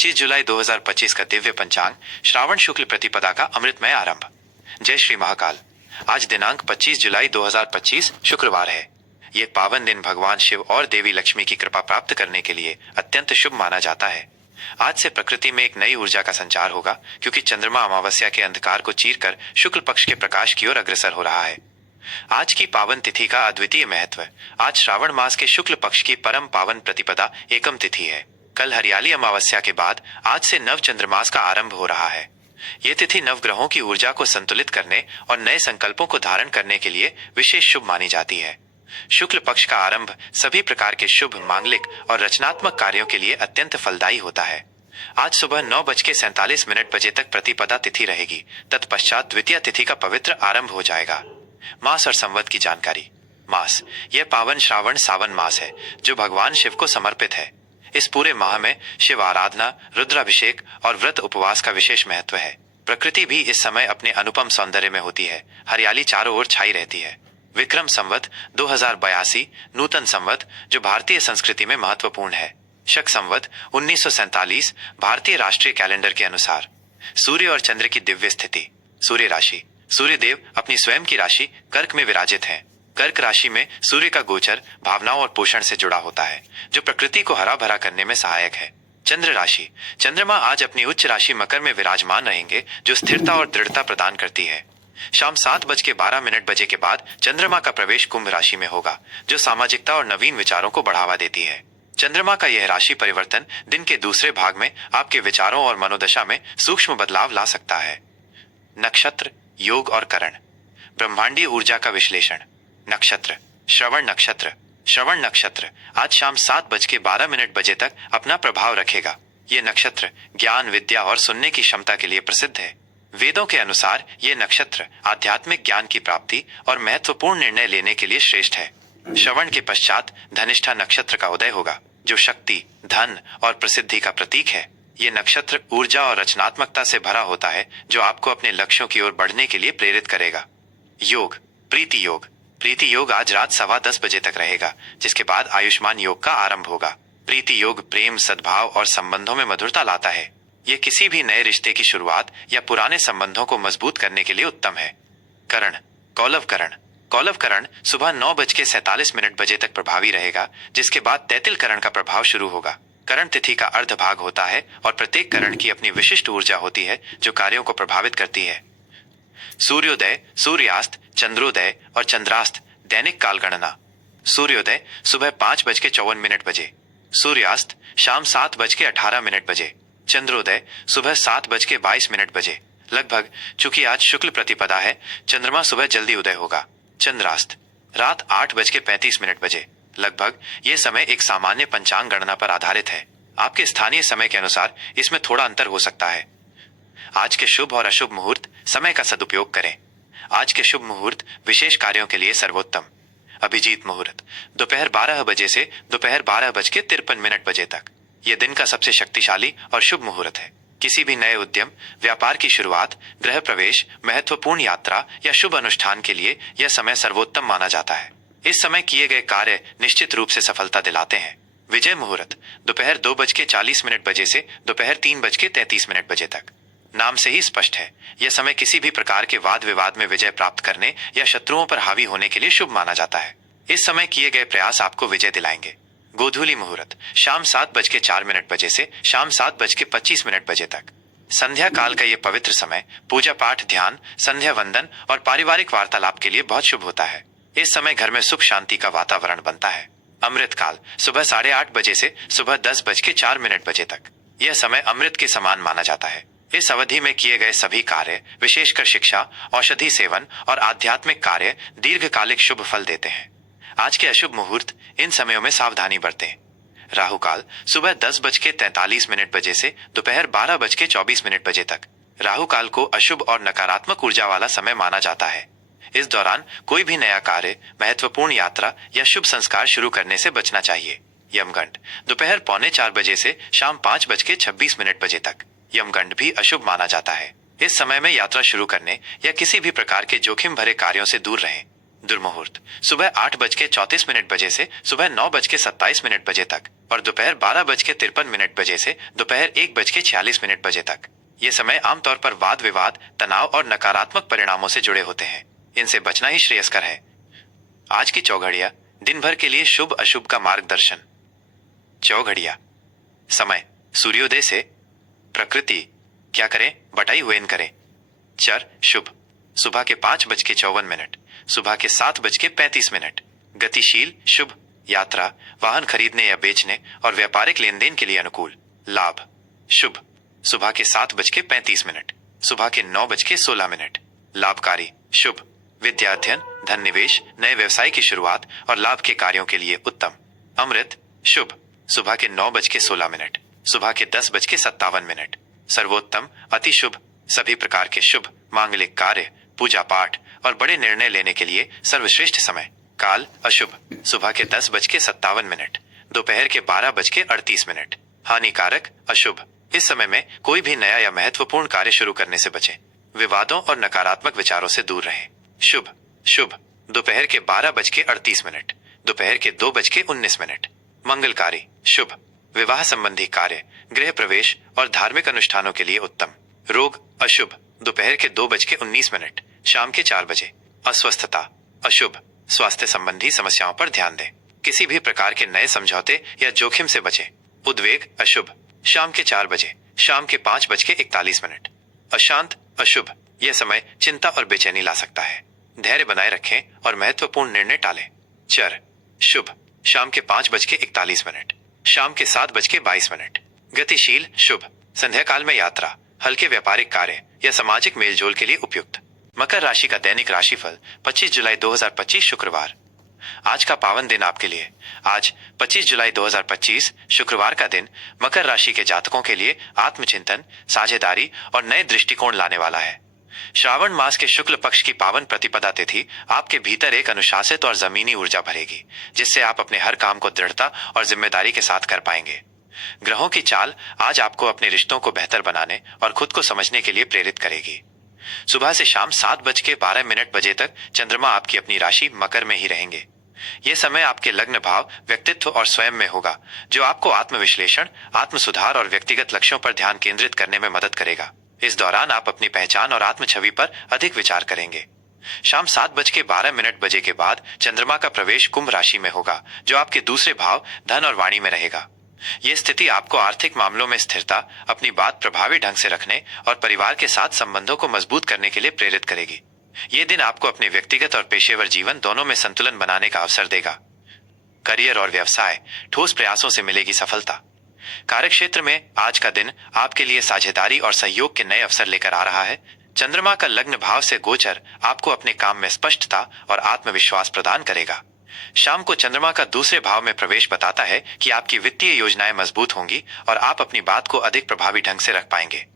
25 जुलाई 2025 का दिव्य पंचांग श्रावण शुक्ल प्रतिपदा का अमृतमय आरंभ। जय श्री महाकाल। आज दिनांक 25 जुलाई 2025 शुक्रवार है। ये पावन दिन भगवान शिव और देवी लक्ष्मी की कृपा प्राप्त करने के लिए अत्यंत शुभ माना जाता है। आज से प्रकृति में एक नई ऊर्जा का संचार होगा, क्योंकि चंद्रमा अमावस्या के अंधकार को चीरकर शुक्ल पक्ष के प्रकाश की ओर अग्रसर हो रहा है। आज की पावन तिथि का अद्वितीय महत्व। आज श्रावण मास के शुक्ल पक्ष की परम पावन प्रतिपदा एकम तिथि है। कल हरियाली अमावस्या के बाद आज से नव चंद्रमास का आरंभ हो रहा है। ये तिथि नवग्रहों की ऊर्जा को संतुलित करने और नए संकल्पों को धारण करने के लिए विशेष शुभ मानी जाती है। शुक्ल पक्ष का आरंभ सभी प्रकार के शुभ, मांगलिक और रचनात्मक कार्यों के लिए अत्यंत फलदायी होता है। आज सुबह 9:47 बजे तक प्रतिपदा तिथि रहेगी। तत्पश्चात द्वितीय तिथि का पवित्र आरंभ हो जाएगा। मास और संवत की जानकारी। मास, यह पावन श्रावण सावन मास है जो भगवान शिव को समर्पित है। इस पूरे माह में शिव आराधना, रुद्राभिषेक और व्रत उपवास का विशेष महत्व है। प्रकृति भी इस समय अपने अनुपम सौंदर्य में होती है। हरियाली चारों ओर छाई रहती है। विक्रम संवत 2082 नूतन संवत जो भारतीय संस्कृति में महत्वपूर्ण है। शक संवत 1947 भारतीय राष्ट्रीय कैलेंडर के अनुसार। सूर्य और चंद्र की दिव्य स्थिति। सूर्य राशि। सूर्यदेव अपनी स्वयं की राशि कर्क में विराजित हैं। कर्क राशि में सूर्य का गोचर भावनाओं और पोषण से जुड़ा होता है, जो प्रकृति को हरा भरा करने में सहायक है। चंद्र राशि। चंद्रमा आज अपनी उच्च राशि मकर में विराजमान रहेंगे, जो स्थिरता और दृढ़ता प्रदान करती है। शाम 7:12 के बाद चंद्रमा का प्रवेश कुंभ राशि में होगा, जो सामाजिकता और नवीन विचारों को बढ़ावा देती है। चंद्रमा का यह राशि परिवर्तन दिन के दूसरे भाग में आपके विचारों और मनोदशा में सूक्ष्म बदलाव ला सकता है। नक्षत्र, योग और करण। ब्रह्मांडीय ऊर्जा का विश्लेषण। नक्षत्र। श्रवण नक्षत्र। श्रवण नक्षत्र आज शाम 7:12 तक अपना प्रभाव रखेगा। ये नक्षत्र ज्ञान, विद्या और सुनने की क्षमता के लिए प्रसिद्ध है। वेदों के अनुसार ये नक्षत्र आध्यात्मिक ज्ञान की प्राप्ति और महत्वपूर्ण निर्णय लेने के लिए श्रेष्ठ है। श्रवण के पश्चात धनिष्ठा नक्षत्र का उदय होगा, जो शक्ति, धन और प्रसिद्धि का प्रतीक है। ये नक्षत्र ऊर्जा और रचनात्मकता से भरा होता है, जो आपको अपने लक्ष्यों की ओर बढ़ने के लिए प्रेरित करेगा। योग। प्रीति योग। प्रीति योग आज रात 10:15 बजे तक रहेगा, जिसके बाद आयुष्मान योग का आरंभ होगा। प्रीति योग प्रेम, सद्भाव और संबंधों में मधुरता लाता है। यह किसी भी नए रिश्ते की शुरुआत या पुराने संबंधों को मजबूत करने के लिए उत्तम है। करण। कौलव करण। कौलव करण सुबह 9:47 बजे तक प्रभावी रहेगा, जिसके बाद तैतिल करण का प्रभाव शुरू होगा। करण तिथि का अर्ध भाग होता है और प्रत्येक करण की अपनी विशिष्ट ऊर्जा होती है, जो कार्यों को प्रभावित करती है। सूर्योदय, सूर्यास्त, चंद्रोदय और चंद्रास्त दैनिक काल गणना। सूर्योदय सुबह 5:54 बजे। सूर्यास्त शाम 7:18 बजे। चंद्रोदय सुबह 7:22 बजे। लगभग चूंकि आज शुक्ल प्रतिपदा है, चंद्रमा सुबह जल्दी उदय होगा। चंद्रास्त रात 8:35 बजे। लगभग ये समय एक सामान्य पंचांग गणना पर आधारित है। आपके स्थानीय समय के अनुसार इसमें थोड़ा अंतर हो सकता है। आज के शुभ और अशुभ मुहूर्त। समय का सदुपयोग करें। आज के शुभ मुहूर्त विशेष कार्यों के लिए सर्वोत्तम। अभिजीत मुहूर्त दोपहर 12 बजे से दोपहर 12:53 बजे तक। यह दिन का सबसे शक्तिशाली और शुभ मुहूर्त है। किसी भी नए उद्यम, व्यापार की शुरुआत, गृह प्रवेश, महत्वपूर्ण यात्रा या शुभ अनुष्ठान के लिए यह समय सर्वोत्तम माना जाता है। इस समय किए गए कार्य निश्चित रूप से सफलता दिलाते हैं। विजय मुहूर्त दोपहर 2:40 बजे से दोपहर 3:33 बजे तक। नाम से ही स्पष्ट है, यह समय किसी भी प्रकार के वाद विवाद में विजय प्राप्त करने या शत्रुओं पर हावी होने के लिए शुभ माना जाता है। इस समय किए गए प्रयास आपको विजय दिलाएंगे। गोधूली मुहूर्त शाम 7:04 बजे से शाम 7:25 बजे तक। संध्या काल का यह पवित्र समय पूजा पाठ, ध्यान, संध्या वंदन और पारिवारिक वार्तालाप के लिए बहुत शुभ होता है। इस समय घर में सुख शांति का वातावरण बनता है। अमृत काल सुबह 8:30 बजे से सुबह 10:04 बजे तक। यह समय अमृत के समान माना जाता है। इस अवधि में किए गए सभी कार्य, विशेषकर शिक्षा, औषधि सेवन और आध्यात्मिक कार्य दीर्घकालिक शुभ फल देते हैं। आज के अशुभ मुहूर्त। इन समयों में सावधानी बरतें। राहु काल सुबह 10:43 बजे से दोपहर 12:24 बजे तक। राहु काल को अशुभ और नकारात्मक ऊर्जा वाला समय माना जाता है। इस दौरान कोई भी नया कार्य, महत्वपूर्ण यात्रा या शुभ संस्कार शुरू करने से बचना चाहिए। यमगंड दोपहर 3:45 बजे से शाम 5:26 बजे तक। यमगंड भी अशुभ माना जाता है। इस समय में यात्रा शुरू करने या किसी भी प्रकार के जोखिम भरे कार्यों से दूर रहें। दुर्मुहूर्त सुबह 8:34 बजे से सुबह 9:27 बजे तक। और दोपहर 12:53 बजे से दोपहर 1:46 बजे तक। ये समय आमतौर पर वाद विवाद, तनाव और नकारात्मक परिणामों से जुड़े होते हैं। इनसे बचना ही श्रेयस्कर है। आज की चौघड़िया, दिन भर के लिए शुभ अशुभ का मार्गदर्शन। चौघड़िया समय सूर्योदय से। प्रकृति क्या करें, बटाई हुए करें। चर शुभ सुबह के 5:54, सुबह के 7:35। गतिशील शुभ यात्रा, वाहन खरीदने या बेचने और व्यापारिक लेन देन के लिए अनुकूल। लाभ शुभ सुबह के 7:35, सुबह के 9:16। लाभकारी शुभ विद्याध्ययन, धन निवेश, नए व्यवसाय की शुरुआत और लाभ के कार्यों के लिए उत्तम। अमृत शुभ सुबह के 9:16, सुबह के 10:57। सर्वोत्तम अति शुभ सभी प्रकार के शुभ मांगलिक कार्य, पूजा पाठ और बड़े निर्णय लेने के लिए सर्वश्रेष्ठ समय। काल अशुभ सुबह के 10:57, दोपहर के 12:38। हानिकारक अशुभ इस समय में कोई भी नया या महत्वपूर्ण कार्य शुरू करने से बचें। विवादों और नकारात्मक विचारों से दूर रहें। शुभ शुभ दोपहर के 12:38, दोपहर के 2:19। मंगलकारी शुभ विवाह संबंधी कार्य, गृह प्रवेश और धार्मिक अनुष्ठानों के लिए उत्तम। रोग अशुभ दोपहर के 2:19, शाम के 4 बजे। अस्वस्थता अशुभ स्वास्थ्य संबंधी समस्याओं पर ध्यान दें। किसी भी प्रकार के नए समझौते या जोखिम से बचें। उद्वेग अशुभ शाम के 4 बजे, शाम के 5:41। अशांत अशुभ यह समय चिंता और बेचैनी ला सकता है। धैर्य बनाए रखें और महत्वपूर्ण निर्णय टालें। चर शुभ शाम के 5:41, शाम के 7:22। गतिशील शुभ संध्या काल में यात्रा, हल्के व्यापारिक कार्य या सामाजिक मेलजोल के लिए उपयुक्त। मकर राशि का दैनिक राशिफल 25 जुलाई 2025 शुक्रवार। आज का पावन दिन आपके लिए। आज 25 जुलाई 2025 शुक्रवार का दिन मकर राशि के जातकों के लिए आत्मचिंतन, साझेदारी और नए दृष्टिकोण लाने वाला है। श्रावण मास के शुक्ल पक्ष की पावन प्रतिपदा तिथि आपके भीतर एक अनुशासित और जमीनी ऊर्जा भरेगी, जिससे आप अपने हर काम को दृढ़ता और जिम्मेदारी के साथ कर पाएंगे। ग्रहों की चाल आज आपको अपने रिश्तों को बेहतर बनाने और खुद को समझने के लिए प्रेरित करेगी। सुबह से शाम 7:12 बजे तक चंद्रमा आपकी अपनी राशि मकर में ही रहेंगे। यह समय आपके लग्न भाव, व्यक्तित्व और स्वयं में होगा, जो आपको आत्मविश्लेषण, आत्म सुधार और व्यक्तिगत लक्ष्यों पर ध्यान केंद्रित करने में मदद करेगा। इस दौरान आप अपनी पहचान और आत्म छवि पर अधिक विचार करेंगे। शाम 7:12 बजे के बाद चंद्रमा का प्रवेश कुंभ राशि में होगा, जो आपके दूसरे भाव धन और वाणी में रहेगा। यह स्थिति आपको आर्थिक मामलों में स्थिरता, अपनी बात प्रभावी ढंग से रखने और परिवार के साथ संबंधों को मजबूत करने के लिए प्रेरित करेगी। ये दिन आपको अपने व्यक्तिगत और पेशेवर जीवन दोनों में संतुलन बनाने का अवसर देगा। करियर और व्यवसाय ठोस प्रयासों से मिलेगी सफलता। कार्यक्षेत्र में आज का दिन आपके लिए साझेदारी और सहयोग के नए अवसर लेकर आ रहा है। चंद्रमा का लग्न भाव से गोचर आपको अपने काम में स्पष्टता और आत्मविश्वास प्रदान करेगा। शाम को चंद्रमा का दूसरे भाव में प्रवेश बताता है कि आपकी वित्तीय योजनाएं मजबूत होंगी और आप अपनी बात को अधिक प्रभावी ढंग से रख पाएंगे।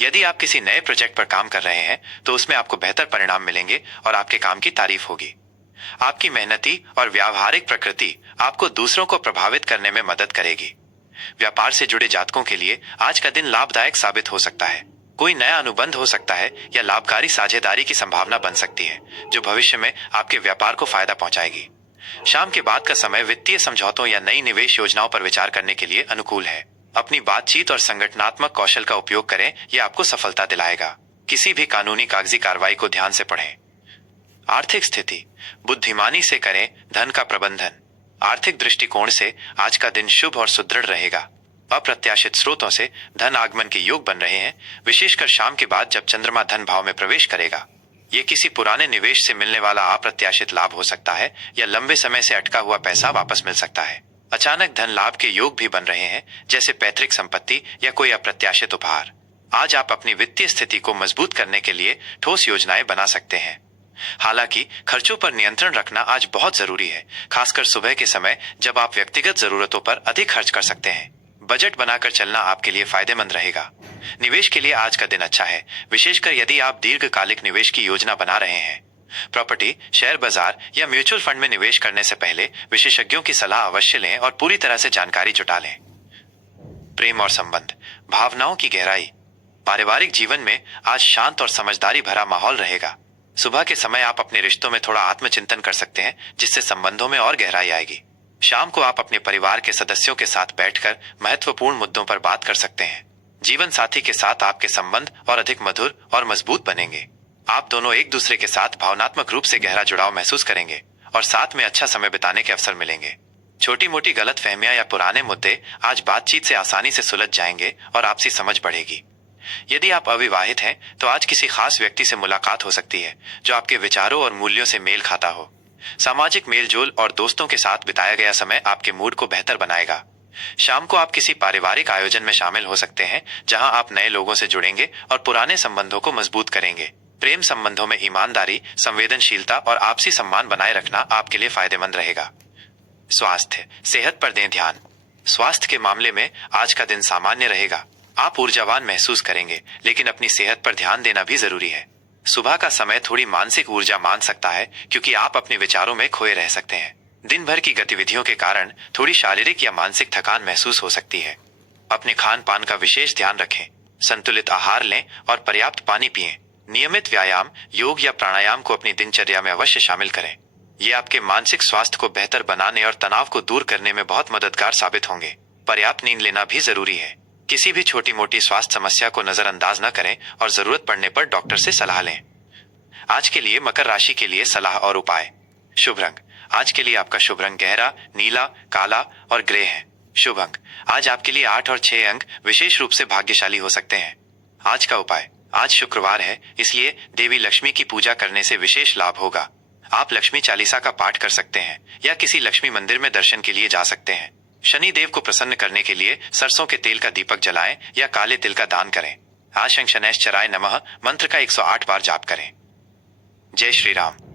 यदि आप किसी नए प्रोजेक्ट पर काम कर रहे हैं तो उसमें आपको बेहतर परिणाम मिलेंगे और आपके काम की तारीफ होगी। आपकी मेहनती और व्यावहारिक प्रकृति आपको दूसरों को प्रभावित करने में मदद करेगी। व्यापार से जुड़े जातकों के लिए आज का दिन लाभदायक साबित हो सकता है। कोई नया अनुबंध हो सकता है या लाभकारी साझेदारी की संभावना बन सकती है, जो भविष्य में आपके व्यापार को फायदा पहुंचाएगी। शाम के बाद का समय वित्तीय समझौतों या नई निवेश योजनाओं पर विचार करने के लिए अनुकूल है। अपनी बातचीत और संगठनात्मक कौशल का उपयोग करें, यह आपको सफलता दिलाएगा। किसी भी कानूनी कागजी कार्रवाई को ध्यान से पढ़ें। आर्थिक स्थिति बुद्धिमानी से करें धन का प्रबंधन। आर्थिक दृष्टिकोण से आज का दिन शुभ और सुदृढ़ रहेगा। अप्रत्याशित स्रोतों से धन आगमन के योग बन रहे हैं, विशेषकर शाम के बाद जब चंद्रमा धन भाव में प्रवेश करेगा। ये किसी पुराने निवेश से मिलने वाला अप्रत्याशित लाभ हो सकता है या लंबे समय से अटका हुआ पैसा वापस मिल सकता है। अचानक धन लाभ के योग भी बन रहे हैं, जैसे पैतृक संपत्ति या कोई अप्रत्याशित उपहार। आज आप अपनी वित्तीय स्थिति को मजबूत करने के लिए ठोस योजनाएं बना सकते हैं। हालांकि खर्चों पर नियंत्रण रखना आज बहुत जरूरी है, खासकर सुबह के समय जब आप व्यक्तिगत जरूरतों पर अधिक खर्च कर सकते हैं। बजट बनाकर चलना आपके लिए फायदेमंद रहेगा। निवेश के लिए आज का दिन अच्छा है, विशेषकर यदि आप दीर्घकालिक निवेश की योजना बना रहे हैं। प्रॉपर्टी, शेयर बाजार या म्यूचुअल फंड में निवेश करने से पहले विशेषज्ञों की सलाह अवश्य लें और पूरी तरह से जानकारी जुटा लें। प्रेम और संबंध, भावनाओं की गहराई। पारिवारिक जीवन में आज शांत और समझदारी भरा माहौल रहेगा। सुबह के समय आप अपने रिश्तों में थोड़ा आत्मचिंतन कर सकते हैं, जिससे संबंधों में और गहराई आएगी। शाम को आप अपने परिवार के सदस्यों के साथ बैठकर महत्वपूर्ण मुद्दों पर बात कर सकते हैं। जीवन साथी के साथ आपके संबंध और अधिक मधुर और मजबूत बनेंगे। आप दोनों एक दूसरे के साथ भावनात्मक रूप से गहरा जुड़ाव महसूस करेंगे और साथ में अच्छा समय बिताने के अवसर मिलेंगे। छोटी मोटी गलत फहमियां या पुराने मुद्दे आज बातचीत से आसानी से सुलझ जाएंगे और आपसी समझ बढ़ेगी। यदि आप अविवाहित हैं तो आज किसी खास व्यक्ति से मुलाकात हो सकती है जो आपके विचारों और मूल्यों से मेल खाता हो। सामाजिक मेलजोल और दोस्तों के साथ बिताया गया समय आपके मूड को बेहतर बनाएगा। शाम को आप किसी पारिवारिक आयोजन में शामिल हो सकते हैं जहां आप नए लोगों से जुड़ेंगे और पुराने संबंधों को मजबूत करेंगे। प्रेम संबंधों में ईमानदारी, संवेदनशीलता और आपसी सम्मान बनाए रखना आपके लिए फायदेमंद रहेगा। स्वास्थ्य, सेहत पर दें ध्यान। स्वास्थ्य के मामले में आज का दिन सामान्य रहेगा। आप ऊर्जावान महसूस करेंगे, लेकिन अपनी सेहत पर ध्यान देना भी जरूरी है। सुबह का समय थोड़ी मानसिक ऊर्जा मांग सकता है क्योंकि आप अपने विचारों में खोए रह सकते हैं। दिन भर की गतिविधियों के कारण थोड़ी शारीरिक या मानसिक थकान महसूस हो सकती है। अपने खान पान का विशेष ध्यान रखें। संतुलित आहार लें और पर्याप्त पानी पिएं। नियमित व्यायाम, योग या प्राणायाम को अपनी दिनचर्या में अवश्य शामिल करें। ये आपके मानसिक स्वास्थ्य को बेहतर बनाने और तनाव को दूर करने में बहुत मददगार साबित होंगे। पर्याप्त नींद लेना भी जरूरी है। किसी भी छोटी मोटी स्वास्थ्य समस्या को नजरअंदाज न करें और जरूरत पड़ने पर डॉक्टर से सलाह लें। आज के लिए मकर राशि के लिए सलाह और उपाय। शुभ रंग, आज के लिए आपका शुभ रंग गहरा नीला, काला और ग्रे है। शुभ अंक, आज आपके लिए 8 और 6 अंक विशेष रूप से भाग्यशाली हो सकते हैं। आज का उपाय, आज शुक्रवार है इसलिए देवी लक्ष्मी की पूजा करने से विशेष लाभ होगा। आप लक्ष्मी चालीसा का पाठ कर सकते हैं या किसी लक्ष्मी मंदिर में दर्शन के लिए जा सकते हैं। शनि देव को प्रसन्न करने के लिए सरसों के तेल का दीपक जलाएं या काले तिल का दान करें। आज शंख शनैश्चराय नमः मंत्र का 108 बार जाप करें। जय श्री राम।